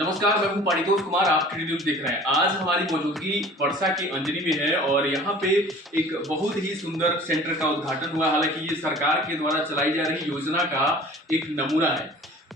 नमस्कार, मैं हूं पाणितोष कुमार। आप टीडी न्यूज देख रहे हैं। आज हमारी मौजूदगी वर्षा के अंजनी में है और यहाँ पे एक बहुत ही सुंदर सेंटर का उद्घाटन हुआ। हालांकि ये सरकार के द्वारा चलाई जा रही योजना का एक नमूना है।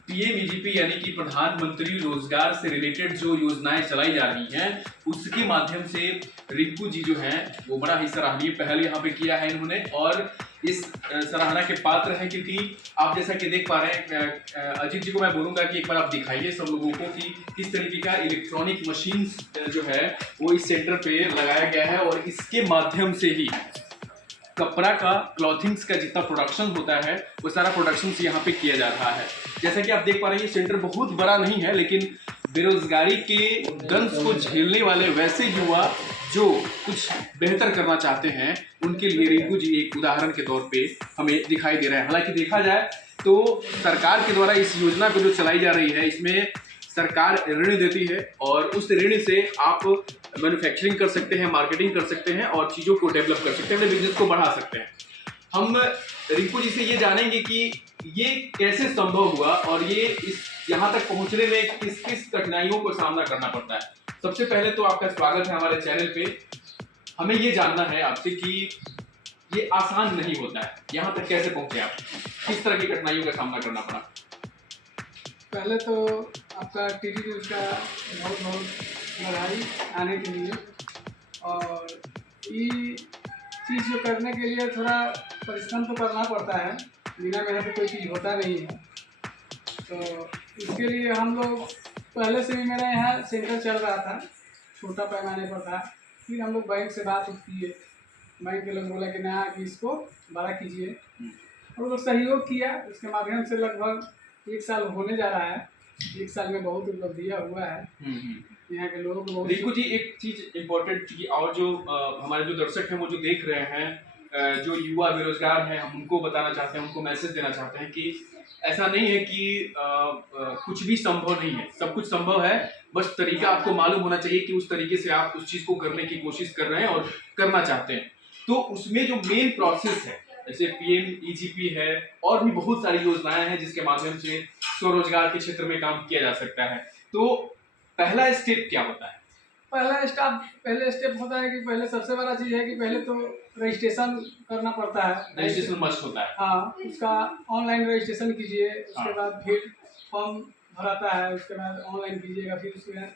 पीएमईजीपी यानी कि प्रधानमंत्री रोजगार से रिलेटेड जो योजनाएं चलाई जा रही हैं, उसके माध्यम से रिंकू जी जो हैं वो बड़ा ही सराहनीय पहल यहाँ पे किया है इन्होंने, और इस सराहना के पात्र हैं क्योंकि आप जैसा कि देख पा रहे हैं। अजीत जी को मैं बोलूंगा कि एक बार आप दिखाइए सब लोगों को कि किस तरीके का इलेक्ट्रॉनिक मशीन जो है वो इस सेंटर पे लगाया गया है, और इसके माध्यम से ही कपड़ा का, क्लॉथिंग्स का जितना प्रोडक्शन होता है वो सारा प्रोडक्शन यहाँ पे किया जा रहा है। जैसा कि आप देख पा रहे हैं ये सेंटर बहुत बड़ा नहीं है, लेकिन बेरोजगारी के दंश को झेलने वाले वैसे युवा जो कुछ बेहतर करना चाहते हैं उनके लिए रिंकू जी एक उदाहरण के तौर पे हमें दिखाई दे रहे हैं। हालांकि देखा जाए तो सरकार के द्वारा इस योजना को जो चलाई जा रही है, इसमें सरकार ऋण देती है और उस ऋण से आप मैन्युफैक्चरिंग कर सकते हैं, मार्केटिंग कर सकते हैं और चीज़ों को डेवलप कर सकते हैं, अपने बिजनेस को बढ़ा सकते हैं। हम रिंकू जी से ये जानेंगे कि ये कैसे संभव हुआ और ये इस यहाँ तक पहुँचने में किस किस कठिनाइयों को सामना करना पड़ता है। सबसे पहले तो आपका स्वागत है हमारे चैनल पे। हमें ये जानना है आपसे कि ये आसान नहीं होता है, यहाँ तक कैसे पहुँचे आप, किस तरह की कठिनाइयों का सामना करना पड़ा? पहले तो आपका टीडी न्यूज़ का बहुत बहुत बधाई आने के लिए। और ये चीज़ जो करने के लिए थोड़ा परिश्रम तो करना पड़ता है, बिना मेहनत कोई चीज़ होता नहीं है। तो इसके लिए हम लोग पहले से भी मेरे यहाँ सेंटर चल रहा था, छोटा पैमाने पर था। फिर हम लोग बैंक से बात किए, बैंक के लोग बोला कि ना कि इसको बड़ा कीजिए, और लोग सहयोग किया। उसके माध्यम से लगभग 1 साल होने जा रहा है। 1 साल में बहुत उपलब्धियाँ हुआ है यहाँ के लोगों को। रिंकू जी, एक चीज़ इम्पोर्टेंट की, और जो हमारे जो दर्शक हैं वो जो देख रहे हैं, जो युवा बेरोजगार हैं, हम उनको बताना चाहते हैं, उनको मैसेज देना चाहते हैं कि ऐसा नहीं है कि कुछ भी संभव नहीं है, सब कुछ संभव है। बस तरीका आपको मालूम होना चाहिए कि उस तरीके से आप उस चीज़ को करने की कोशिश कर रहे हैं और करना चाहते हैं। तो उसमें जो मेन प्रोसेस है, जैसे पीएमईजीपी है और भी बहुत सारी योजनाएं हैं जिसके माध्यम से स्वरोजगार के क्षेत्र में काम किया जा सकता है। तो पहला स्टेप क्या होता है? पहले स्टेप होता है कि पहले सबसे बड़ा चीज़ है कि पहले तो रजिस्ट्रेशन करना पड़ता है। रजिस्ट्रेशन मस्ट होता है। हाँ, उसका ऑनलाइन रजिस्ट्रेशन कीजिए, उसके बाद फिर फॉर्म भराता है, उसके बाद ऑनलाइन कीजिएगा, फिर उसमें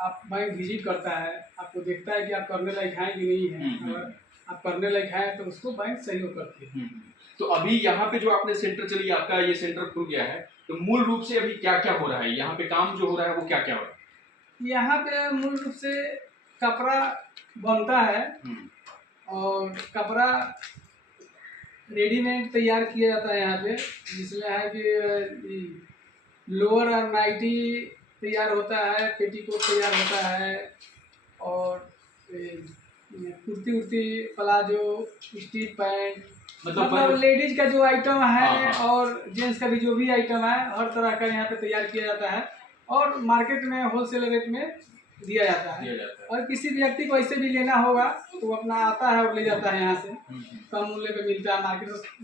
आप बैंक विजिट करता है, आपको देखता है कि आप करने लायक हैं कि नहीं है। अगर आप करने लायक हैं तो उसको बैंक सहयोग करती है। तो अभी यहाँ पे जो आपने सेंटर चली, आपका ये सेंटर खुल गया है, तो मूल रूप से अभी क्या क्या हो रहा है यहाँ पे? काम जो हो रहा है वो क्या क्या हो रहा है यहाँ पे? मूल रूप से कपड़ा बनता है और कपड़ा रेडीमेड तैयार किया जाता है यहाँ पे, जिसमें है कि लोअर और नाइटी तैयार होता है, पेटीकोट तैयार होता है, और कुर्ती उर्ती, प्लाजो, स्ट्रीट पैंट, मतलब लेडीज का जो आइटम है और जेंट्स का भी जो भी आइटम है, हर तरह का यहाँ पे तैयार किया जाता है और मार्केट में होलसेल रेट में दिया जाता है। और किसी व्यक्ति को ऐसे भी लेना होगा तो वो अपना आता है और ले जाता है यहाँ से, कम मूल्य पे मिलता है।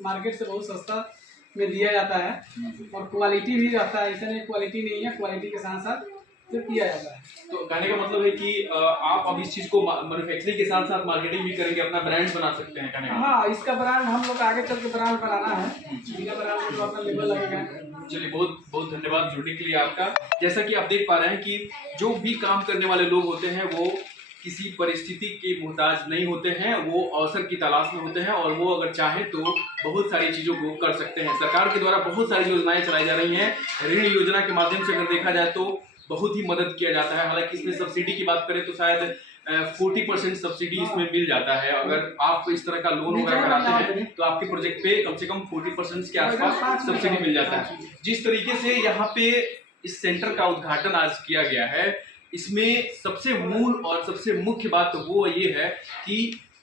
मार्केट से बहुत सस्ता में दिया जाता है और क्वालिटी भी रहता है, ऐसा नहीं क्वालिटी नहीं है, क्वालिटी के साथ साथ जो किया जाता है। तो कहने का मतलब है कि आप अब इस चीज़ को मैन्युफैक्चरिंग के साथ साथ मार्केटिंग भी करेंगे, अपना ब्रांड बना सकते हैं कहने का? हाँ, इसका ब्रांड हम लोग आगे चल के ब्रांड बनाना है, बिना ब्रांड तो अपना लेबल लगेगा। चलिए, बहुत बहुत धन्यवाद जुड़ने के लिए आपका। जैसा कि आप देख पा रहे हैं कि जो भी काम करने वाले लोग होते हैं वो किसी परिस्थिति के मुहताज नहीं होते हैं, वो अवसर की तलाश में होते हैं और वो अगर चाहे तो बहुत सारी चीज़ों को कर सकते हैं। सरकार के द्वारा बहुत सारी योजनाएं चलाई जा रही हैं। ऋण योजना के माध्यम से अगर देखा जाए तो बहुत ही मदद किया जाता है। हालांकि इसमें सब्सिडी की बात करें तो शायद 40% सब्सिडी इसमें मिल जाता है। अगर आप इस तरह का लोन वगैरह कराते हैं तो आपके प्रोजेक्ट पे कम से कम 40% के आसपास सब्सिडी मिल जाता है। जिस तरीके से यहाँ पे इस सेंटर का उद्घाटन आज किया गया है, इसमें सबसे मूल और सबसे मुख्य बात तो वो ये है कि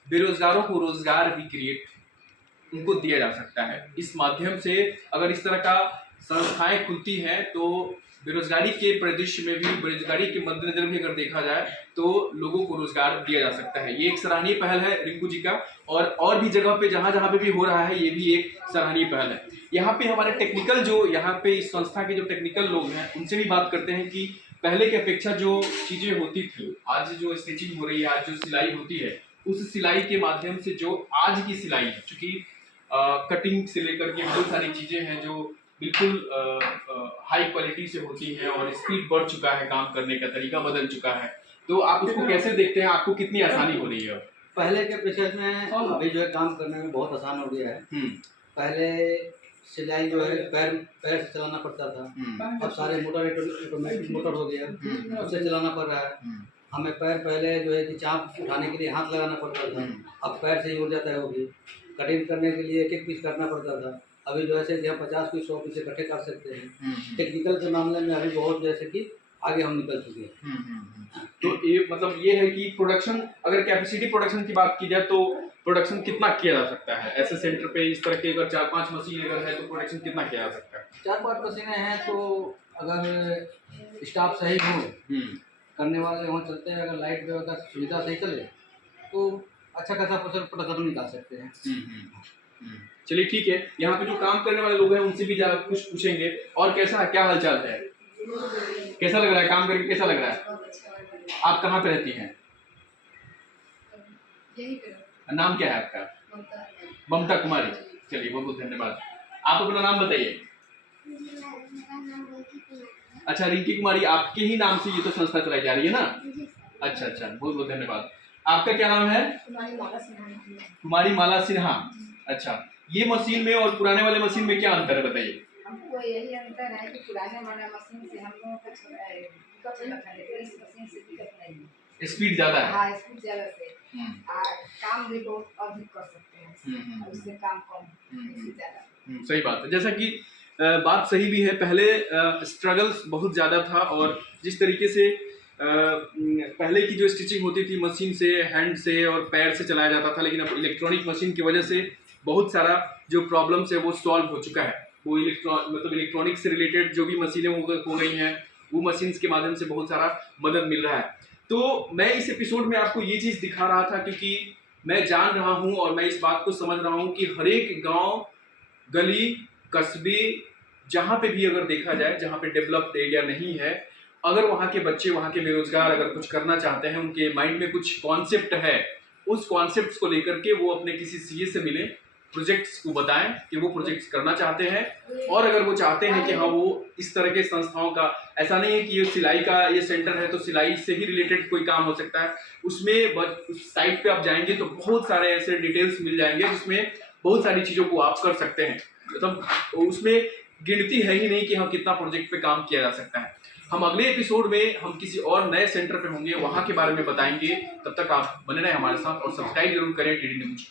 बेरोजगारों को रोजगार भी क्रिएट उनको दिया जा सकता है। इस माध्यम से अगर इस तरह का संस्थाएं खुलती हैं तो बेरोजगारी के परिदृश्य में भी, बेरोजगारी के मद्देनजर भी अगर देखा जाए तो लोगों को रोजगार दिया जा सकता है। ये एक सराहनीय पहल है रिंकू जी का, और भी जगह पे जहाँ जहाँ पे भी हो रहा है ये भी एक सराहनीय पहल है। यहाँ पे हमारे टेक्निकल जो यहाँ पे इस संस्था के जो टेक्निकल लोग हैं उनसे भी बात करते हैं कि पहले की अपेक्षा जो चीजें होती थी, आज जो स्टिचिंग हो रही है, आज जो सिलाई होती है, उस सिलाई के माध्यम से जो आज की सिलाई है, चूंकि कटिंग से लेकर के बहुत सारी चीजें हैं जो बिल्कुल हाई क्वालिटी से होती हैं और स्पीड बढ़ चुका है, काम करने का तरीका बदल चुका है। तो आप उसको कैसे देखते हैं, आपको कितनी आसानी हो रही है? पहले के अपेक्षा में अभी जो है काम करने में बहुत आसान हो गया है। पहले सिलाई जो है पैर से चलाना पड़ता था, अब सारे मोटर ऑटोमेटिक मोटर हो गया, उससे चलाना पड़ रहा है। हमें पैर पहले जो है कि चाप उठाने के लिए हाथ लगाना पड़ता था, अब पैर से ही उड़ जाता है। वो भी कटिंग करने के लिए एक एक पीस करना पड़ता था, अभी जो है कि हम 50 पीस 100 पीस इकट्ठे कर सकते हैं। टेक्निकल के मामले में अभी बहुत जैसे कि आगे हम निकल चुके हैं। तो ये मतलब ये है कि प्रोडक्शन, अगर कैपेसिटी प्रोडक्शन की बात की जाए तो प्रोडक्शन कितना किया जा सकता है ऐसे सेंटर पे? इस तरह के अगर 4-5 मशीन अगर है तो प्रोडक्शन कितना किया जा सकता है? 4-5 मशीनें हैं तो अगर स्टाफ सही हो, करने वाले वहाँ चलते हैं, अगर लाइट व्यवस्था सुविधा सही चले तो अच्छा खासा प्रोडक्शन निकाल सकते हैं। चलिए ठीक है, यहाँ पे जो काम करने वाले लोग हैं उनसे भी ज्यादा कुछ पूछेंगे। और कैसा है, क्या हालचाल है, कैसा लग रहा है काम करके, कैसा लग रहा है? आप कहाँ पे रहती हैं? नाम क्या है आपका? ममता कुमारी। चलिए बहुत बहुत धन्यवाद। आप अपना नाम बताइए। अच्छा, रिंकी कुमारी, आपके ही नाम से ये तो संस्था चलाई जा रही है ना? अच्छा अच्छा, बहुत बहुत धन्यवाद। आपका क्या नाम है? कुमारी माला सिन्हा। अच्छा, ये मशीन में और पुराने वाले मशीन में क्या अंतर है बताइए? हमको यही अंतर है कि पुराने वाला मशीन से हम लोगों को दिक्कत होता है, लेकिन इस मशीन से दिक्कत नहीं है। स्पीड ज्यादा है। हाँ, स्पीड ज्यादा से काम भी बहुत अधिक कर सकते हैं, और उससे काम कम ज्यादा। सही बात है, जैसा कि बात सही भी है। पहले स्ट्रगल्स बहुत ज़्यादा था और जिस तरीके से पहले की जो स्टिचिंग होती थी मशीन से, हैंड से और पैर से चलाया जाता था, लेकिन अब इलेक्ट्रॉनिक मशीन की वजह से बहुत सारा जो प्रॉब्लम्स है वो सॉल्व हो चुका है। वो इलेक्ट्रॉनिक से रिलेटेड जो भी मशीनें हो गई हैं वो मशीन्स के माध्यम से बहुत सारा मदद मिल रहा है। तो मैं इस एपिसोड में आपको ये चीज़ दिखा रहा था क्योंकि मैं जान रहा हूँ और मैं इस बात को समझ रहा हूँ कि हर एक गाँव, गली, कस्बे, जहाँ पे भी अगर देखा जाए, जहाँ पे डेवलप्ड एरिया नहीं है, अगर वहाँ के बच्चे, वहाँ के बेरोजगार अगर कुछ करना चाहते हैं, उनके माइंड में कुछ कॉन्सेप्ट है, उस कॉन्सेप्ट्स को लेकर के वो अपने किसी सीए से मिले, प्रोजेक्ट्स को बताएं कि वो प्रोजेक्ट्स करना चाहते हैं। और अगर वो चाहते हैं कि हाँ वो इस तरह के संस्थाओं का, ऐसा नहीं है कि ये सिलाई का ये सेंटर है तो सिलाई से ही रिलेटेड कोई काम हो सकता है, उसमें उस साइट पे आप जाएंगे तो बहुत सारे ऐसे डिटेल्स मिल जाएंगे जिसमें बहुत सारी चीज़ों को आप कर सकते हैं। मतलब उसमें गिनती है ही नहीं कि हम कितना प्रोजेक्ट पे काम किया जा सकता है। हम अगले एपिसोड में हम किसी और नए सेंटर पे होंगे, वहाँ के बारे में बताएंगे। तब तक आप बने रहें हमारे साथ और सब्सक्राइब जरूर करें टीडी न्यूज।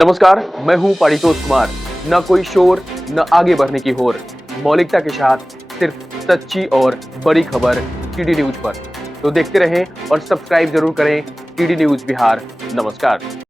नमस्कार, मैं हूं पारितोष कुमार। न कोई शोर, न आगे बढ़ने की होर, मौलिकता के साथ सिर्फ सच्ची और बड़ी खबर टीडी न्यूज पर। तो देखते रहें और सब्सक्राइब जरूर करें टीडी न्यूज बिहार। नमस्कार।